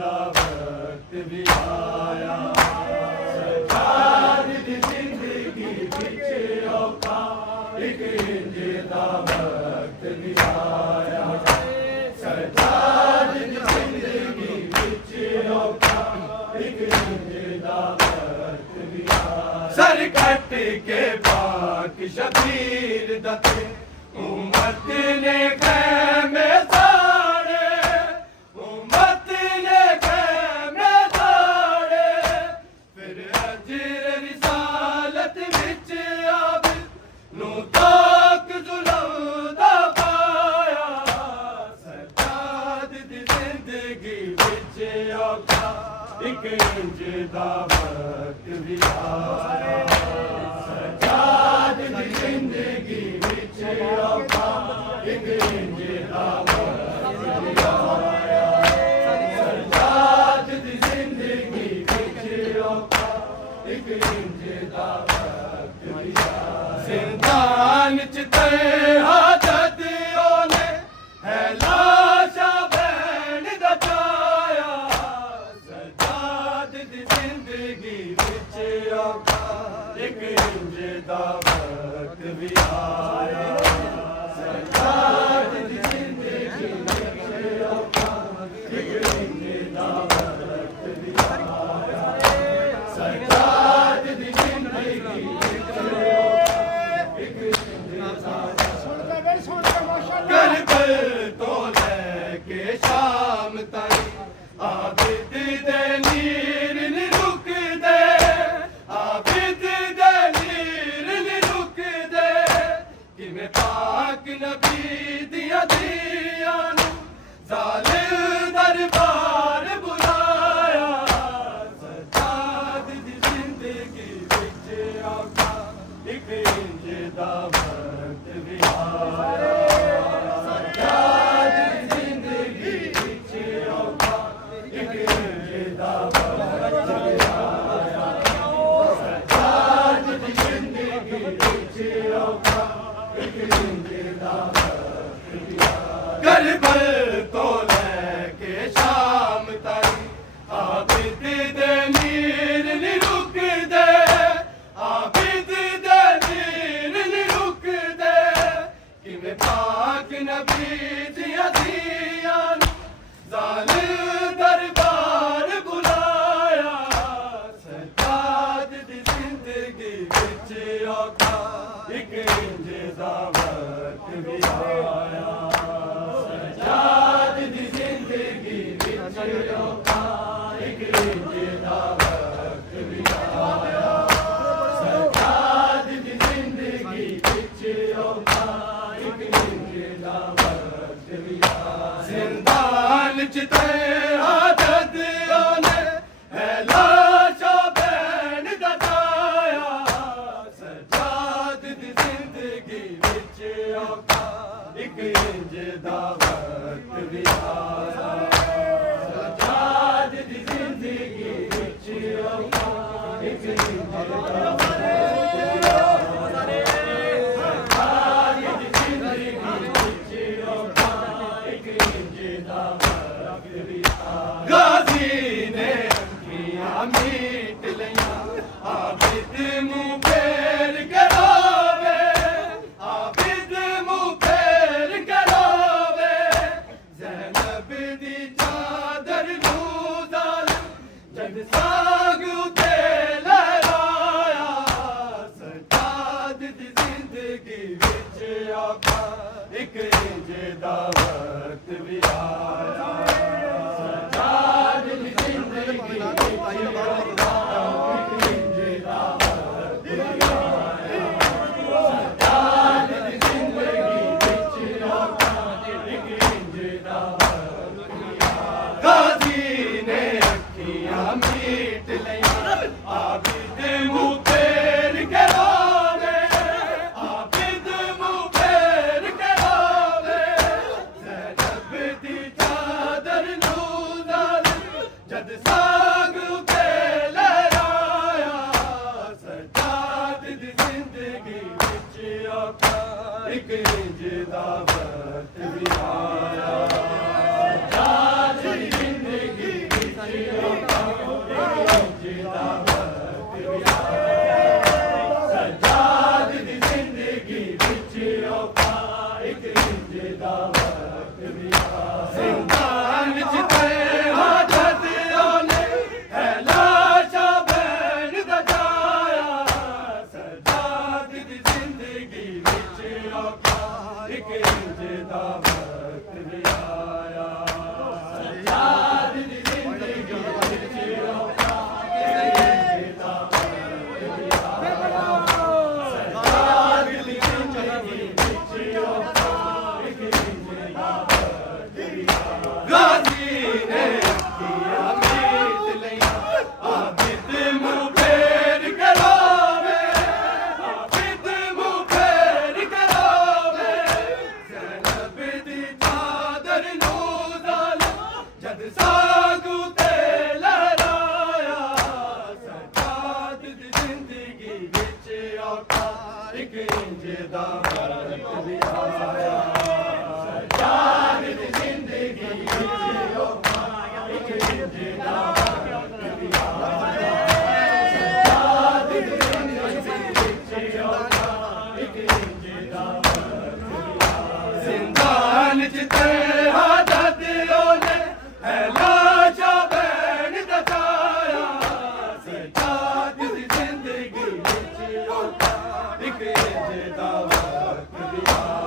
ਦਾ ਵਕਤ ਵੀ ਆਇਆ ਸਰਕਾਰ ਦੀ ਜ਼ਿੰਦਗੀ ਵਿੱਚ ਔਖਾ ਇੱਕ ਇੰਜ ਦਾ ਵਕਤ ਵੀ ਆਇਆ ਸਰਕਾਰ ਦੀ ਜ਼ਿੰਦਗੀ ਵਿੱਚ ਔਖਾ ਇੱਕ ਇੰਜ ਦਾ ਵਕਤ ਵੀ ਆਇਆ ਸਰ ਕੱਟ ਕੇ ਪਾਕ ਸ਼ਬੀਰ ਦਤੇ ਉਮਤ ਨੇ ਖੈਮੇ ਸਾੜੇ ਉਮਤ ਨੇ ਖੈਮੇ ਸਾੜੇ ਫਿਰ ਅਜਰ ਰਿਸਾਲਤ ਵਿੱਚ ਆਬ ਨੂੰ ਤਾਕ ਜ਼ੁਲਮ ਦਾ ਪਾਇਆ ਸਰਦਾਦ ਦੀ ਜ਼ਿੰਦਗੀ ਵਿੱਚ ਔਖਾ ਇੱਕ ਇੰਜ ਦਾ ਵਕਤ ਵੀ ਆਇਆ ਸਰਦਾਦ ਦੀ ਜ਼ਿੰਦਗੀ ਵਿੱਚ ਔਖਾ ਇੱਕ ਇੰਜ ਦਾ ਵਕਤ ਵੀ ਆਇਆ ਸਰਦਾਦ ਦੀ ਜ਼ਿੰਦਗੀ ਵਿੱਚ ਔਖਾ ਇੱਕ ਇੰਜ ਦਾ ਵਕਤ ਵੀ ਆਇਆ ਜ਼ਿੰਦਾਨ ਚ ਤੇ ਹਾਜਤ ਉਹਨੇ ਹੈ ਲਾਸ਼ਾ ਬੈਣ ਦਾ ਚਾਇਆ ਸਰਦਾਦ ਦੀ ਜ਼ਿੰਦਗੀ ਵਿੱਚ ਔਖਾ ਇੱਕ ਇੰਜ ਦਾ ਵਕਤ ਵੀ ਆਇਆ ਸਰਦਾਦ ਦੀ ਜ਼ਿੰਦਗੀ ਵਿੱਚ ਔਖਾ ਇੱਕ ਇੰਜ ਦਾ ਵਕਤ ਵੀ ਆਇਆ ਸਰਦਾਦ ਦੀ ਜ਼ਿੰਦਗੀ ਵਿੱਚ ਔਖਾ ਇੱਕ ਇੰਜ ਦਾ ਕਰਬਲ ਤੋਂ ਲੈ ਕੇ ਸ਼ਾਮ ਤਾਈਂ ਆਬਿਦ ਦੇ ਨੀਰ ਨੀ ਰੁਕਦੇ ਆਬਿਦ ਦੇ ਨੀਰ ਨੀ ਰੁਕਦੇ ਕਿਵੇਂ ਪਾਕ ਨਬੀ ਦੀਆਂ ਧੀਆਂ ਨੂੰ ਜ਼ਾਲਿਮ ਦਰਬਾਰ ਬੁਲਾਇਆ ਸਰਦਾਦ ਦੀ ਜ਼ਿੰਦਗੀ ਵਿੱਚ ਔਖਾ ਇੱਕ ਇੰਜ ਦਾ ਵਕਤ ਵੀ ਆਇਆ ਸਰਦਾਦ ਦੀ ਜ਼ਿੰਦਗੀ ਵਿੱਚ ਔਖਾ ਇੱਕ ਇੰਜ ਦਾ ਵਕਤ ਵੀ ਆਇਆ ਸਰਦਾਦ ਦੀ ਜ਼ਿੰਦਗੀ ਵਿੱਚ ਔਖਾ ਇੱਕ ਇੰਜ ਦਾ ਵਕਤ ਵੀ ਆਇਆ ਕਰਬਲ ਤੋਂ ਲੈ ਕੇ ਸ਼ਾਮ ਤਾਈਂ ਆਬਿਦ ਦੇ ਨੀਰ ਨੀ ਰੁਕਦੇ ਆਬਿਦ ਦੇ ਨੀਰ ਨੀ ਰੁਕਦੇ ਕਿਵੇਂ ਪਾਕ ਨਬੀ ਦੀਆਂ ਧੀਆਂ ਨੂੰ ਜ਼ਾਲਿਮ ਦਰਬਾਰ ਬੁਲਾਇਆ ਸਰਦਾਦ ਦੀ ਜ਼ਿੰਦਗੀ ਵਿੱਚ ਔਖਾ ਇੱਕ ਇੰਜ ਦਾ ਵਕਤ ਵੀ ਆਇਆ ਸਰਦਾਦ ਦੀ ਜ਼ਿੰਦਗੀ ਵਿੱਚ ਔਖਾ ਇੱਕ ਇੰਜ ਦਾ ਵਕਤ ਵੀ ਆਇਆ ਸਰਦਾਦ ਦੀ ਜ਼ਿੰਦਗੀ ਵਿੱਚ ਔਖਾ ਇੱਕ ਇੰਜ ਦਾ ਵਕਤ ਵੀ ਆਇਆ ਜ਼ਿੰਦਾਨ ਚ ਤੇ ਹਾਜਤ ਉਹਨੇ ਹੈ ਲਾਸ਼ਾ ਬੈਣ ਦਾ ਚਾਇਆ ਸਰਦਾਦ ਦੀ ਜ਼ਿੰਦਗੀ ਵਿੱਚ ਔਖਾ ਇੱਕ ਇੰਜ ਦਾ ਵਕਤ ਵੀ ਆਇਆ ਸਰਦਾਦ ਦੀ ਜ਼ਿੰਦਗੀ ਵਿੱਚ ਔਖਾ ਇੱਕ ਇੰਜ ਦਾ ਵਕਤ ਵੀ ਆਇਆ ਸਰਦਾਦ ਦੀ ਜ਼ਿੰਦਗੀ ਵਿੱਚ ਔਖਾ ਇੱਕ ਇੰਜ ਦਾ ਵਕਤ ਵੀ ਆਇਆ ਗਾਜ਼ੀ ਨੇ ਅੱਖੀਆਂ ਮੀਟ ਲਈਆਂ ਆਬਿਦ ਮੂੰਹ ਫੇਰ ਕੇ ਰੋਵੇ ਆਬਿਦ ਮੂੰਹ ਫੇਰ ਕੇ ਰੋਵੇ ਜ਼ੈਨਬ ਦੀ ਚਾਦਰ ਨੂੰ ਜ਼ਾਲਿਮ ਜਦ ਸਾਗ ਉਤੇ ਲਹਿਰਾਇਆ ਸਰਦਾਦ ਦੀ ਜ਼ਿੰਦਗੀ ਵਿੱਚ ਔਖਾ ਇੱਕ ਇੰਜ ਦਾ ਵਕਤ ਵੀ ਆਇਆ ਸਰਦਾਦ ਦੀ ਜ਼ਿੰਦਗੀ ਵਿੱਚ ਔਖਾ ਇੱਕ ਇੰਜ ਦਾ ਵਕਤ ਵੀ ਆਇਆ ਸਰਦਾਦ ਦੀ ਜ਼ਿੰਦਗੀ ਵਿੱਚ ਔਖਾ ਇੱਕ ਇੰਜ ਦਾ ਵਕਤ ਵੀ ਆਇਆ ਗਾਜ਼ੀ ਨੇ ਅੱਖੀਆਂ ਮੀਟ ਲਈਆਂ ਆਬਿਦ ਮੂੰਹ ਫੇਰ ਕੇ ਰੋਵੇ ਆਬਿਦ ਮੂੰਹ ਫੇਰ ਕੇ ਰੋਵੇ ਜ਼ੈਨਬ ਦੀ ਚਾਦਰ ਨੂੰ ਜ਼ਾਲਿਮ ਜਦ ਸਾਗ ਉਤੇ ਲਹਿਰਾਇਆ ਸਰਦਾਦ ਦੀ ਜ਼ਿੰਦਗੀ ਵਿੱਚ ਔਖਾ ਇੱਕ ਇੰਜ ਦਾ ਵਕਤ ਵੀ ਆਇਆ ਸਰਦਾਦ ਦੀ ਜ਼ਿੰਦਗੀ ਵਿੱਚ ਇੱਕ ਇੰਜ ਦਾ ਵਕਤ ਵੀ ਆਇਆ ਸੱਚਾਦ ਦੀ ਜ਼ਿੰਦਗੀ ਵਿੱਚ ਔਖਾ ਇੱਕ ਇੰਜ ਦਾ ਵਕਤ ਵੀ ਆਇਆ ਸੱਚਾਦ ਦੀ ਜ਼ਿੰਦਗੀ ਵਿੱਚ ਔਖਾ ਇੱਕ ਇੰਜ ਦਾ ਵਕਤ ਵੀ ਆਇਆ ਗਾਜ਼ੀ ਨੇ ਕੀਆ ਮੀਤ ਲਿਆ ਆਬਿਦ ਮੂੰਹ ਫੇਰ ਕਰਾਵੇ ਆਬਿਦ ਮੂੰਹ ਫੇਰ ਕਰਾਵੇ ਜ਼ੈਨਬ ਦੀ ਚਾਦਰ ਨੂੰ ਜ਼ਾਲਿਮ ਜਦ ਸਾਗੂ ਤੇ ਲਹਿਰਾਇਆ ਸੱਚਾਦ ਦੀ ਜ਼ਿੰਦਗੀ ਵਿੱਚ ਔਖਾ ਇੱਕ ਇੰਜ ਦਾ ਵਕਤ ਵੀ ਆਇਆ ਸੱਚਾਦ ਦੀ ਜ਼ਿੰਦਗੀ ਵਿੱਚ ਔਖਾ ਇੱਕ ਇੰਜ ਦਾ ਵਕਤ ਵੀ ਆਇਆ ਸੱਚਾਦ ਦੀ ਜ਼ਿੰਦਗੀ ਵਿੱਚ ਔਖਾ ਇੱਕ ਇੰਜ ਦਾ ਵਕਤ ਵੀ ਆਇਆ ਜ਼ਿੰਦਾਨ ਚ ਤੇਰਾ ਜਦ ਉਹਨੇ ਐਲਾਚਾ ਬੈਣ ਦਚਾਇਆ ਸੱਚਾਦ ਦੀ ਜ਼ਿੰਦਗੀ ਵਿੱਚ ਔਖਾ ਇੱਕ ਇੰਜ ਦਾ ਵਕਤ ਵੀ ਆਇਆ